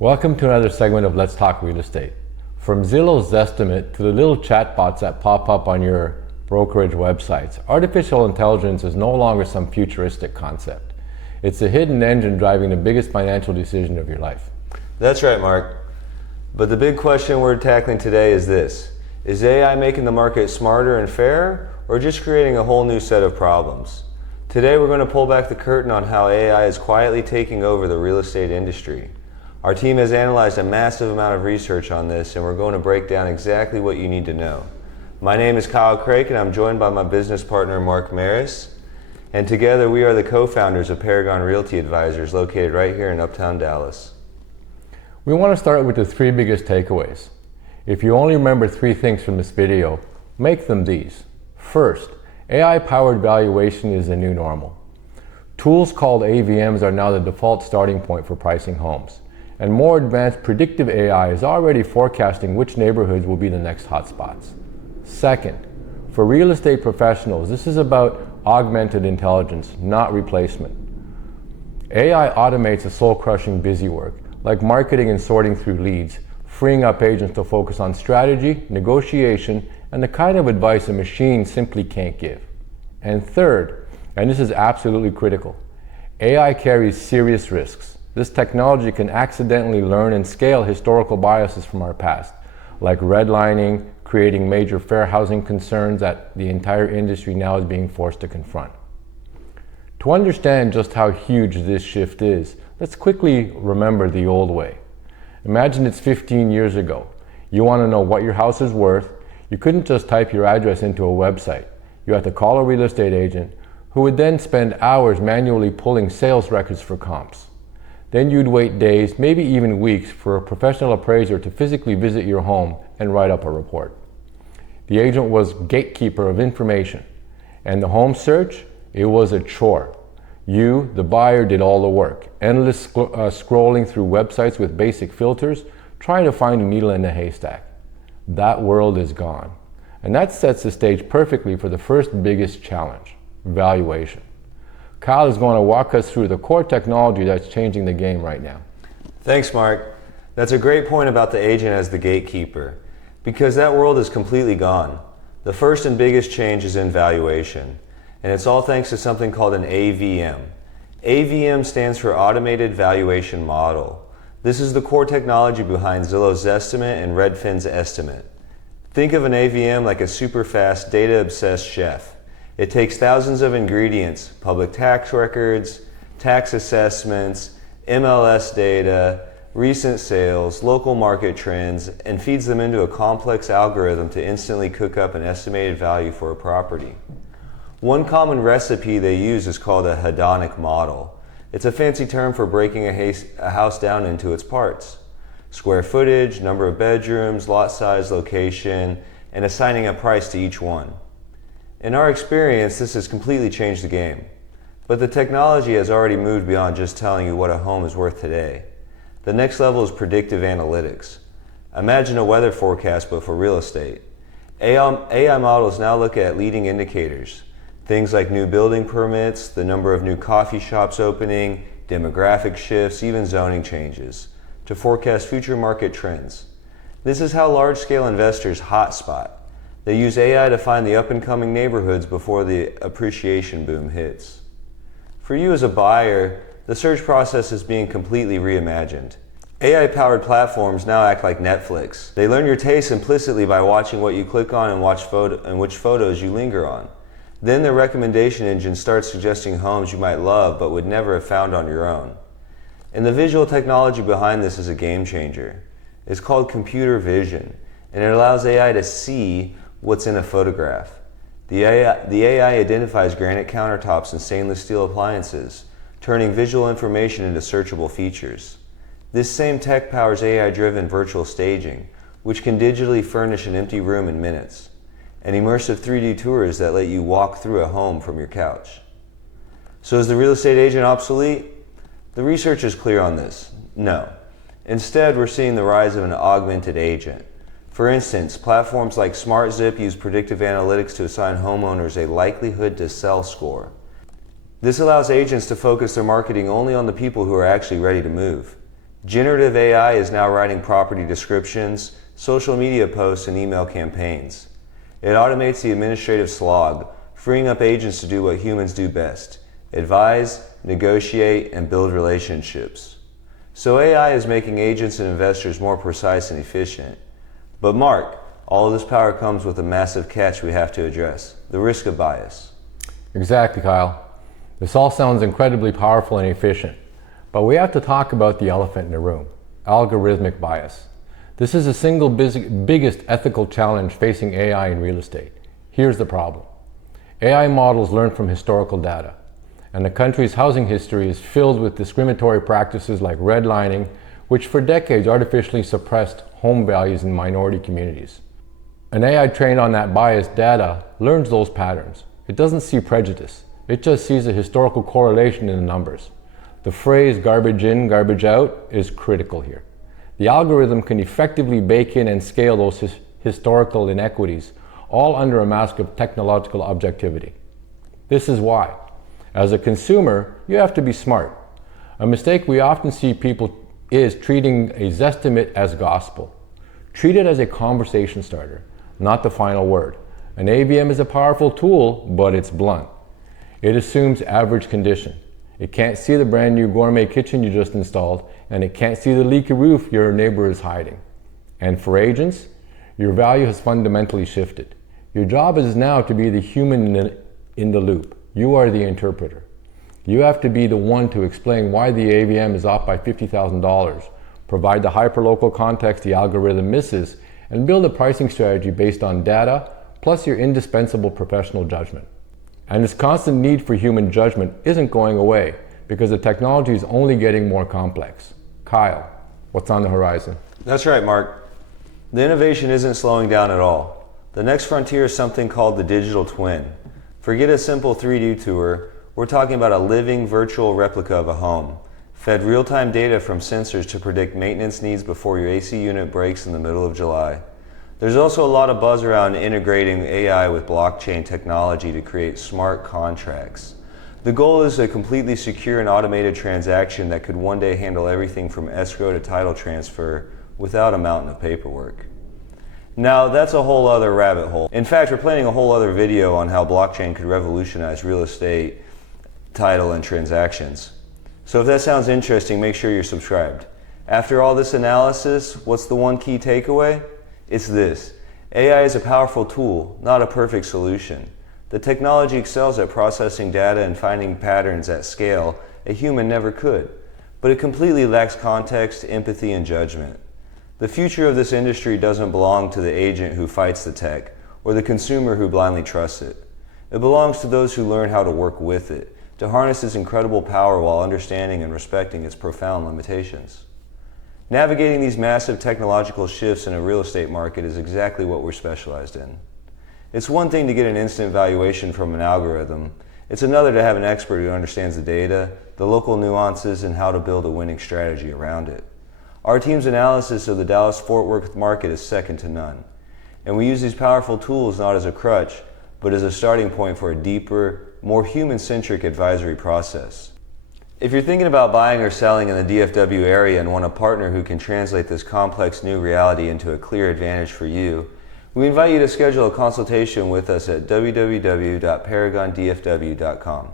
Welcome to another segment of Let's Talk Real Estate. From Zillow's Zestimate to the little chatbots that pop up on your brokerage websites, artificial intelligence is no longer some futuristic concept. It's a hidden engine driving the biggest financial decision of your life. That's right, Mark. But the big question we're tackling today is this. Is AI making the market smarter and fairer, or just creating a whole new set of problems? Today we're going to pull back the curtain on how AI is quietly taking over the real estate industry. Our team has analyzed a massive amount of research on this, and we're going to break down exactly what you need to know. My name is Kreick, and I'm joined by my business partner, Mark Meras. And together we are the co-founders of Paragon Realty Advisors, located right here in Uptown, Dallas. We want to start with the three biggest takeaways. If you only remember three things from this video, make them these. First, AI-powered valuation is the new normal. Tools called AVMs are now the default starting point for pricing homes. And more advanced predictive AI is already forecasting which neighborhoods will be the next hotspots. Second, for real estate professionals, this is about augmented intelligence, not replacement. AI automates the soul-crushing busy work, like marketing and sorting through leads, freeing up agents to focus on strategy, negotiation, and the kind of advice a machine simply can't give. And third, and this is absolutely critical, AI carries serious risks. This technology can accidentally learn and scale historical biases from our past, like redlining, creating major fair housing concerns that the entire industry now is being forced to confront. To understand just how huge this shift is, let's quickly remember the old way. Imagine it's 15 years ago. You want to know what your house is worth. You couldn't just type your address into a website. You had to call a real estate agent, who would then spend hours manually pulling sales records for comps. Then you'd wait days, maybe even weeks, for a professional appraiser to physically visit your home and write up a report. The agent was gatekeeper of information, and the home search, it was a chore. You, the buyer, did all the work, endless scrolling through websites with basic filters, trying to find a needle in a haystack. That world is gone. And that sets the stage perfectly for the first biggest challenge, valuation. Kyle is going to walk us through the core technology that's changing the game right now. Thanks, Mark. That's a great point about the agent as the gatekeeper, because that world is completely gone. The first and biggest change is in valuation, and it's all thanks to something called an AVM. AVM stands for Automated Valuation Model. This is the core technology behind Zillow's Zestimate and Redfin's Estimate. Think of an AVM like a super fast, data-obsessed chef. It takes thousands of ingredients, public tax records, tax assessments, MLS data, recent sales, local market trends, and feeds them into a complex algorithm to instantly cook up an estimated value for a property. One common recipe they use is called a hedonic model. It's a fancy term for breaking a house down into its parts. Square footage, number of bedrooms, lot size, location, and assigning a price to each one. In our experience, this has completely changed the game. But the technology has already moved beyond just telling you what a home is worth today. The next level is predictive analytics. Imagine a weather forecast, but for real estate. AI models now look at leading indicators. Things like new building permits, the number of new coffee shops opening, demographic shifts, even zoning changes, to forecast future market trends. This is how large-scale investors hotspot. They use AI to find the up-and-coming neighborhoods before the appreciation boom hits. For you as a buyer, the search process is being completely reimagined. AI-powered platforms now act like Netflix. They learn your taste implicitly by watching what you click on and which photos you linger on. Then the recommendation engine starts suggesting homes you might love but would never have found on your own. And the visual technology behind this is a game changer. It's called computer vision, and it allows AI to see what's in a photograph. The AI identifies granite countertops and stainless steel appliances, turning visual information into searchable features. This same tech powers AI-driven virtual staging, which can digitally furnish an empty room in minutes, and immersive 3D tours that let you walk through a home from your couch. So is the real estate agent obsolete? The research is clear on this. No. Instead, we're seeing the rise of an augmented agent. For instance, platforms like SmartZip use predictive analytics to assign homeowners a likelihood to sell score. This allows agents to focus their marketing only on the people who are actually ready to move. Generative AI is now writing property descriptions, social media posts, and email campaigns. It automates the administrative slog, freeing up agents to do what humans do best: advise, negotiate, and build relationships. So AI is making agents and investors more precise and efficient. But Mark, all of this power comes with a massive catch we have to address: the risk of bias. Exactly, Kyle. This all sounds incredibly powerful and efficient, but we have to talk about the elephant in the room: algorithmic bias. This is the single biggest ethical challenge facing AI in real estate. Here's the problem. AI models learn from historical data, and the country's housing history is filled with discriminatory practices like redlining, which for decades artificially suppressed home values in minority communities. An AI trained on that biased data learns those patterns. It doesn't see prejudice. It just sees a historical correlation in the numbers. The phrase garbage in, garbage out is critical here. The algorithm can effectively bake in and scale those historical inequities, all under a mask of technological objectivity. This is why, as a consumer, you have to be smart. A mistake we often see people is treating a Zestimate as gospel. Treat it as a conversation starter, not the final word. An AVM is a powerful tool, but it's blunt. It assumes average condition. It can't see the brand new gourmet kitchen you just installed, and it can't see the leaky roof your neighbor is hiding. And for agents, your value has fundamentally shifted. Your job is now to be the human in the loop. You are the interpreter. You have to be the one to explain why the AVM is off by $50,000, provide the hyperlocal context the algorithm misses, and build a pricing strategy based on data, plus your indispensable professional judgment. And this constant need for human judgment isn't going away because the technology is only getting more complex. Kyle, what's on the horizon? That's right, Mark. The innovation isn't slowing down at all. The next frontier is something called the digital twin. Forget a simple 3D tour. We're talking about a living virtual replica of a home, fed real-time data from sensors to predict maintenance needs before your AC unit breaks in the middle of July. There's also a lot of buzz around integrating AI with blockchain technology to create smart contracts. The goal is a completely secure and automated transaction that could one day handle everything from escrow to title transfer without a mountain of paperwork. Now, that's a whole other rabbit hole. In fact, we're planning a whole other video on how blockchain could revolutionize real estate, title, and transactions. So if that sounds interesting, make sure you're subscribed. After all this analysis, what's the one key takeaway? It's this: AI is a powerful tool, not a perfect solution. The technology excels at processing data and finding patterns at scale a human never could, but it completely lacks context, empathy, and judgment. The future of this industry doesn't belong to the agent who fights the tech or the consumer who blindly trusts it. It belongs to those who learn how to work with it, to harness its incredible power while understanding and respecting its profound limitations. Navigating these massive technological shifts in a real estate market is exactly what we're specialized in. It's one thing to get an instant valuation from an algorithm. It's another to have an expert who understands the data, the local nuances, and how to build a winning strategy around it. Our team's analysis of the Dallas-Fort Worth market is second to none. And we use these powerful tools not as a crutch, but as a starting point for a deeper, more human-centric advisory process. If you're thinking about buying or selling in the DFW area and want a partner who can translate this complex new reality into a clear advantage for you, we invite you to schedule a consultation with us at www.paragondfw.com.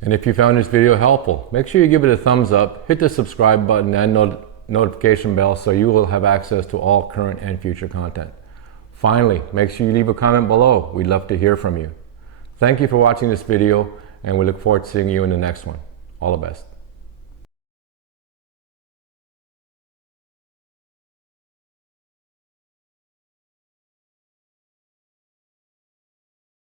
And if you found this video helpful, make sure you give it a thumbs up, hit the subscribe button and notification bell so you will have access to all current and future content. Finally, make sure you leave a comment below. We'd love to hear from you. Thank you for watching this video, and we look forward to seeing you in the next one. All the best.